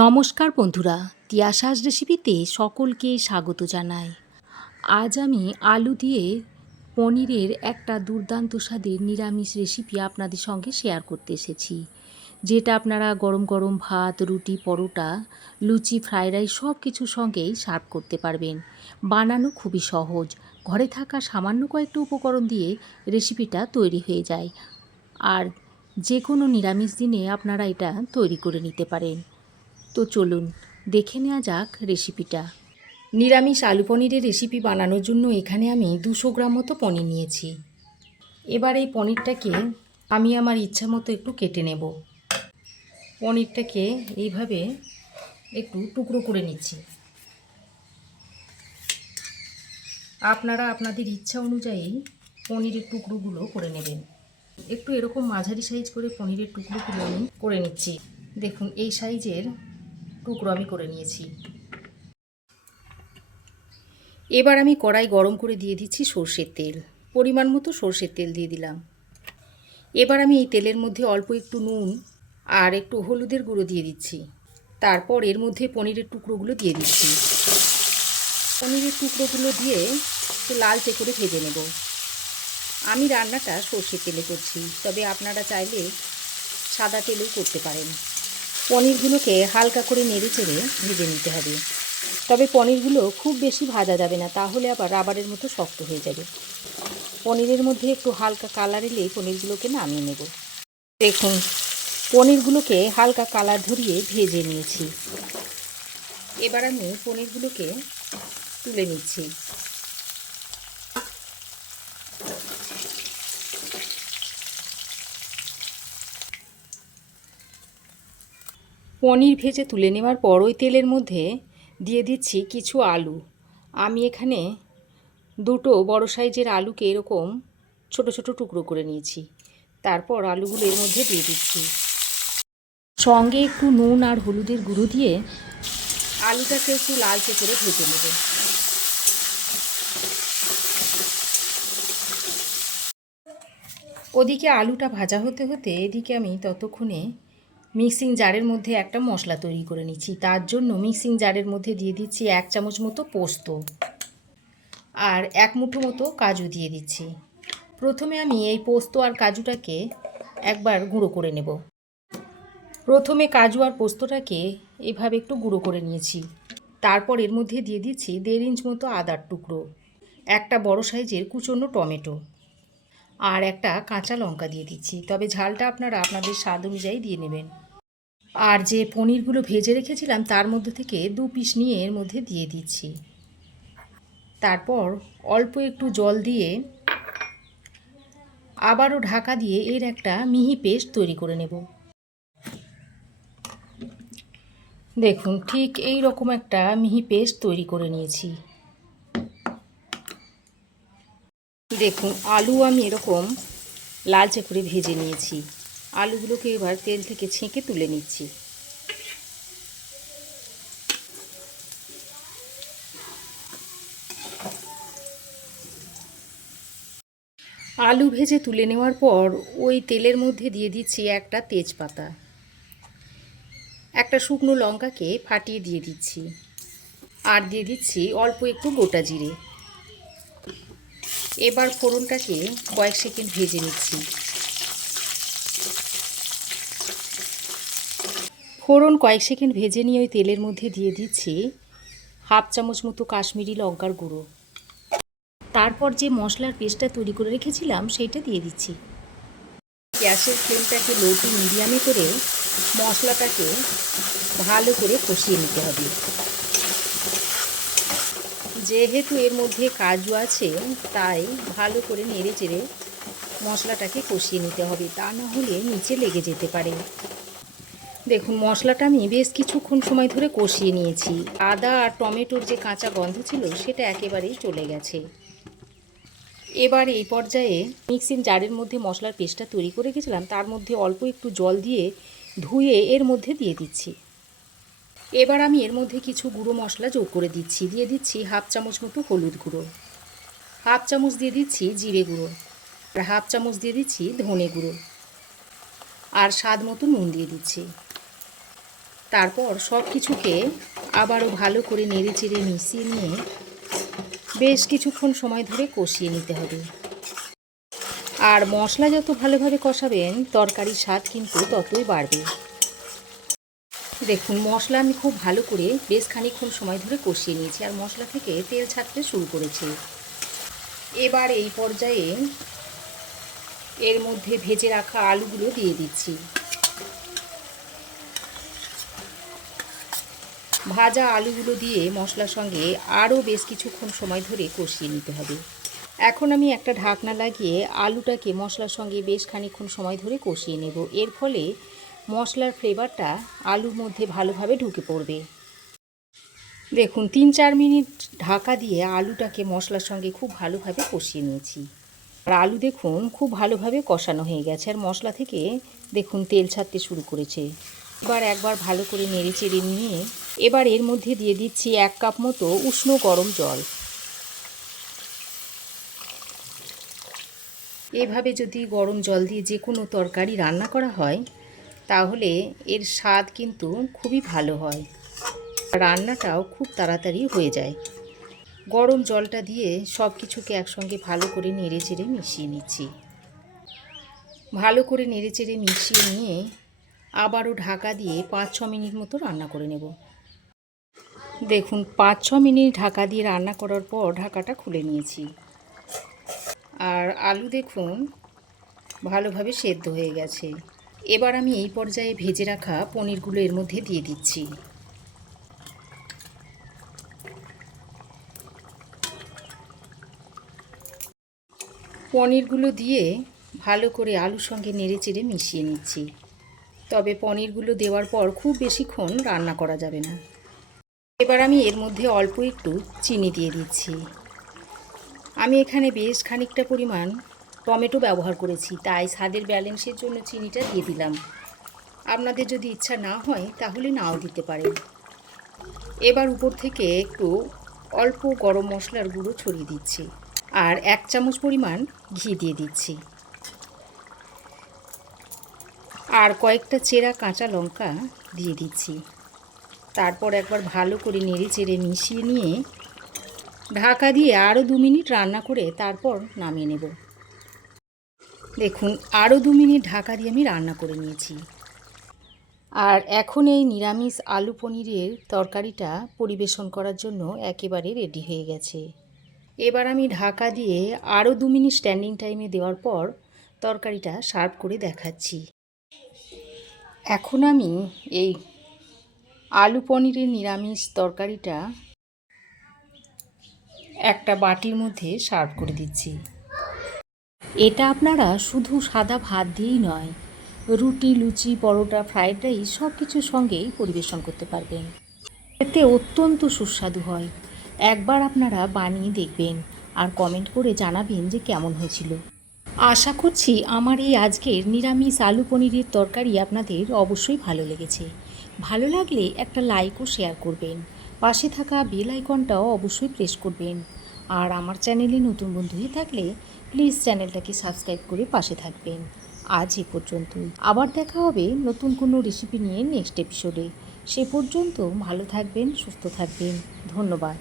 নমস্কার বন্ধুরা, তিয়াশাস রেসিপিতে সকলকে স্বাগত জানাই। আজ আমি আলু দিয়ে পনিরের একটা দুর্দান্ত স্বাদের নিরামিষ রেসিপি আপনাদের সঙ্গে শেয়ার করতে এসেছি, যেটা আপনারা গরম গরম ভাত, রুটি, পরোটা, লুচি, ফ্রাইড রাইস সব কিছুর সঙ্গেই সার্ভ করতে পারবেন। বানানো খুবই সহজ, ঘরে থাকা সামান্য কয়েকটা উপকরণ দিয়ে রেসিপিটা তৈরি হয়ে যায়। আর যে কোনো নিরামিষ দিনে আপনারা এটা তৈরি করে নিতে পারেন। তো চলুন দেখে নেওয়া যাক রেসিপিটা। নিরামিষ আলু পনিরের রেসিপি বানানোর জন্য এখানে আমি 200 গ্রাম মতো পনির নিয়েছি। এবার এই পনিরটাকে আমি আমার ইচ্ছা মতো একটু কেটে নেব। পনিরটাকে এইভাবে একটু টুকরো করে নিচ্ছি। আপনারা আপনাদের ইচ্ছা অনুযায়ী পনিরের টুকরোগুলো করে নেবেন। একটু এরকম মাঝারি সাইজ করে পনিরের টুকরোগুলো আমি করে নিচ্ছি। দেখুন এই সাইজের টুকরো আমি করে নিয়েছি। এবার আমি কড়াই গরম করে দিয়ে দিচ্ছি সর্ষের তেল। পরিমাণ মতো সর্ষের তেল দিয়ে দিলাম। এবার আমি এই তেলের মধ্যে অল্প একটু নুন আর একটু হলুদের গুঁড়ো দিয়ে দিচ্ছি। তারপর এর মধ্যে পনিরের টুকরোগুলো দিয়ে দিচ্ছি। পনিরের টুকরোগুলো দিয়ে একটু লালচে করে ভেজে নেব। আমি রান্নাটা সর্ষের তেলে করছি, তবে আপনারা চাইলে সাদা তেলেও করতে পারেন। পনিরগুলোকে হালকা করে নেড়ে চেড়ে ভেজে নিতে হবে। তবে পনিরগুলো খুব বেশি ভাজা যাবে না, তাহলে আবার রাবারের মতো শক্ত হয়ে যাবে। পনিরের মধ্যে একটু হালকা কালার এলেই পনিরগুলোকে নামিয়ে নেব। দেখুন পনিরগুলোকে হালকা কালার ধরিয়ে ভেজে নিয়েছি। এবার আমি পনিরগুলোকে তুলে নিচ্ছি। পনির ভেজে তুলে নেওয়ার পর ওই তেলের মধ্যে দিয়ে দিচ্ছি কিছু আলু। আমি এখানে দুটো বড় সাইজের আলুকে এরকম ছোট ছোট টুকরো করে নিয়েছি। তারপর আলুগুলো এর মধ্যে দিয়ে দিচ্ছি। সঙ্গে একটু নুন আর হলুদের গুঁড়ো দিয়ে আলুটাকে একটু লালচে করে ভেজে নেব। ওদিকে আলুটা ভাজা হতে হতে এদিকে আমি ততক্ষণে মিক্সিং জারের মধ্যে একটা মশলা তৈরি করে নিচ্ছি। তার জন্য মিক্সিং জারের মধ্যে দিয়ে দিচ্ছি 1 চামচ মতো পোস্ত আর 1 মুঠো মতো কাজু দিয়ে দিচ্ছি। প্রথমে আমি এই পোস্ত আর কাজুটাকে একবার গুঁড়ো করে নেব। প্রথমে কাজু আর পোস্তটাকে এভাবে একটু গুঁড়ো করে নিয়েছি। তারপর এর মধ্যে দিয়ে দিচ্ছি 1.5 ইঞ্চ মতো আদার টুকরো, একটা বড় সাইজের কুচনো টমেটো আর একটা কাঁচা লঙ্কা দিয়ে দিচ্ছি। তবে ঝালটা আপনারা আপনাদের স্বাদ অনুযায়ী দিয়ে নেবেন। আর যে পনিরগুলো ভেজে রেখেছিলাম তার মধ্যে থেকে 2 পিস নিয়ে এর মধ্যে দিয়ে দিচ্ছি। তারপর অল্প একটু জল দিয়ে আবারও ঢাকা দিয়ে এর একটা মিহি পেস্ট তৈরি করে নেব। দেখুন ঠিক এই রকম একটা মিহি পেস্ট তৈরি করে নিয়েছি। দেখুন আলু আমি এরকম লালচে করে ভেজে নিয়েছি। আলুগুলোকে এবার তেল থেকে ছেঁকে তুলে নিচ্ছি। আলু ভেজে তুলে নেওয়ার পর ওই তেলের মধ্যে দিয়ে দিচ্ছি একটা তেজপাতা, একটা শুকনো লঙ্কাকে ফাটিয়ে দিয়ে দিচ্ছি আর দিয়ে দিচ্ছি অল্প একটু গোটা জিরে। এবার ফোড়নটাকে কয়েক সেকেন্ড ভেজে নিচ্ছি। ফোড়ন কয়েক সেকেন্ড ভেজে নিয়ে ওই তেলের মধ্যে দিয়ে দিচ্ছি 1/2 চামচ মতো কাশ্মীরি লঙ্কার গুঁড়ো। তারপর যে মশলার পেস্টটা তৈরি করে রেখেছিলাম সেইটা দিয়ে দিচ্ছি। গ্যাসের ফ্লেমটাকে লো টু মিডিয়ামে করে মশলাটাকে ভালো করে কষিয়ে নিতে হবে। যেহেতু এর মধ্যে কাজু আছে তাই ভালো করে নেড়ে চেড়ে মশলাটাকে কষিয়ে নিতে হবে, তা না হলে নিচে লেগে যেতে পারে। দেখুন মশলাটা আমি বেশ কিছুক্ষণ সময় ধরে কষিয়ে নিয়েছি। আদা আর টমেটোর যে কাঁচা গন্ধ ছিল সেটা একেবারেই চলে গেছে। এবার এই পর্যায়ে মিক্সিং জারের মধ্যে মশলার পেস্টটা তৈরি করে রেখেছিলাম তার মধ্যে অল্প একটু জল দিয়ে ধুয়ে এর মধ্যে দিয়ে দিচ্ছি। এবার আমি এর মধ্যে কিছু গুঁড়ো মশলা যোগ করে দিচ্ছি। দিয়ে দিচ্ছি 1/2 চামচ মতো হলুদ গুঁড়ো, 1/2 চামচ দিয়ে দিচ্ছি জিরে গুঁড়ো, আর 1/2 চামচ দিয়ে দিচ্ছি ধনে গুঁড়ো আর স্বাদ মতো নুন দিয়ে দিচ্ছি। তারপর সব কিছুকে আবারও ভালো করে নেড়েচেড়ে মিশিয়ে নিয়ে বেশ কিছুক্ষণ সময় ধরে কষিয়ে নিতে হবে। আর মশলা যত ভালোভাবে কষাবেন তরকারির স্বাদ কিন্তু ততই বাড়বে। দেখুন মশলা আমি খুব ভালো করে বেশ খানিকক্ষণ সময় ধরে কষিয়ে নিয়েছি আর মশলা থেকে তেল ছাড়তে শুরু করেছে। এবার এই পর্যায়ে এর মধ্যে ভেজে রাখা আলুগুলো দিয়ে দিচ্ছি। ভাজা আলুগুলো দিয়ে মশলার সঙ্গে আরও বেশ কিছুক্ষণ সময় ধরে কষিয়ে নিতে হবে। এখন আমি একটা ঢাকনা লাগিয়ে আলুটাকে মশলার সঙ্গে বেশ খানিকক্ষণ সময় ধরে কষিয়ে নেব। এর ফলে মশলার ফ্লেভারটা আলুর মধ্যে ভালোভাবে ঢুকে পড়বে। দেখুন ৩-৪ মিনিট ঢাকা দিয়ে আলুটাকে মশলার সঙ্গে খুব ভালোভাবে কষিয়ে নিয়েছি। আর আলু দেখুন খুব ভালোভাবে কষানো হয়ে গেছে আর মশলা থেকে দেখুন তেল ছাড়তে শুরু করেছে। এবার একবার ভালো করে নেড়ে চেড়ে নিয়ে এবার এর মধ্যে দিয়ে দিচ্ছি 1 কাপ মতো উষ্ণ গরম জল। এভাবে যদি গরম জল দিয়ে যে কোনো তরকারি রান্না করা হয় তাহলে এর স্বাদ কিন্তু খুবই ভালো হয়, রান্নাটাও খুব তাড়াতাড়ি হয়ে যায়। গরম জলটা দিয়ে সব কিছুকে একসঙ্গে ভালো করে নেড়েচেড়ে মিশিয়ে নিচ্ছি। ভালো করে নেড়েচেড়ে মিশিয়ে নিয়ে আবারও ঢাকা দিয়ে 5-6 মিনিট মতো রান্না করে নেব। দেখুন 5-6 মিনিট ঢাকা দিয়ে রান্না করার পর ঢাকাটা খুলে নিয়েছি। আর আলু দেখুন ভালোভাবে সেদ্ধ হয়ে গেছে। এবার আমি এই পর্যায়ে ভেজে রাখা পনিরগুলো এর মধ্যে দিয়ে দিচ্ছি। পনিরগুলো দিয়ে ভালো করে আলুর সঙ্গে নেড়েচেড়ে মিশিয়ে নিচ্ছি। তবে পনিরগুলো দেওয়ার পর খুব বেশিক্ষণ রান্না করা যাবে না। এবার আমি এর মধ্যে অল্প একটু চিনি দিয়ে দিচ্ছি। আমি এখানে বেশ খানিকটা পরিমাণ টমেটো ব্যবহার করেছি, তাই স্বাদের ব্যালেন্সের জন্য চিনিটা দিয়ে দিলাম। আপনাদের যদি ইচ্ছা না হয় তাহলে নাও দিতে পারেন। এবার উপর থেকে একটু অল্প গরম মশলার গুঁড়ো ছড়িয়ে দিচ্ছি আর 1 চামচ পরিমাণ ঘি দিয়ে দিচ্ছি আর কয়েকটা চেরা কাঁচা লঙ্কা দিয়ে দিচ্ছি। তারপর একবার ভালো করে নেড়ে চেড়ে মিশিয়ে নিয়ে ঢাকা দিয়ে আরও 2 মিনিট রান্না করে তারপর নামিয়ে নেব। দেখুন আরও 2 মিনিট ঢাকা দিয়ে আমি রান্না করে নিয়েছি। আর এখন এই নিরামিষ আলু পনিরের তরকারিটা পরিবেশন করার জন্য একেবারে রেডি হয়ে গেছে। এবার আমি ঢাকা দিয়ে আরও 2 মিনিট স্ট্যান্ডিং টাইমে দেওয়ার পর তরকারিটা সার্ভ করে দেখাচ্ছি। এখন আমি এই আলু পনিরের নিরামিষ তরকারিটা একটা বাটির মধ্যে সার্ভ করে দিচ্ছি। এটা আপনারা শুধু সাদা ভাত দিয়েই নয়, রুটি, লুচি, পরোটা, ফ্রাইড রাইস সব কিছুর সঙ্গেই পরিবেশন করতে পারবেন। এতে অত্যন্ত সুস্বাদু হয়। একবার আপনারা বানিয়ে দেখবেন আর কমেন্ট করে জানাবেন যে কেমন হয়েছিল। আশা করছি আমার এই আজকের নিরামিষ আলু পনিরের তরকারি আপনাদের অবশ্যই ভালো লেগেছে। ভালো লাগলে একটা লাইক ও শেয়ার করবেন। পাশে থাকা বেল আইকনটাও অবশ্যই প্রেস করবেন। আর আমার চ্যানেলে নতুন বন্ধু হয়ে থাকলে প্লিজ চ্যানেলটাকে সাবস্ক্রাইব করে পাশে থাকবেন। আজ এ পর্যন্তই। আবার দেখা হবে নতুন কোনো রেসিপি নিয়ে নেক্সট এপিসোডে। সে পর্যন্ত ভালো থাকবেন, সুস্থ থাকবেন। ধন্যবাদ।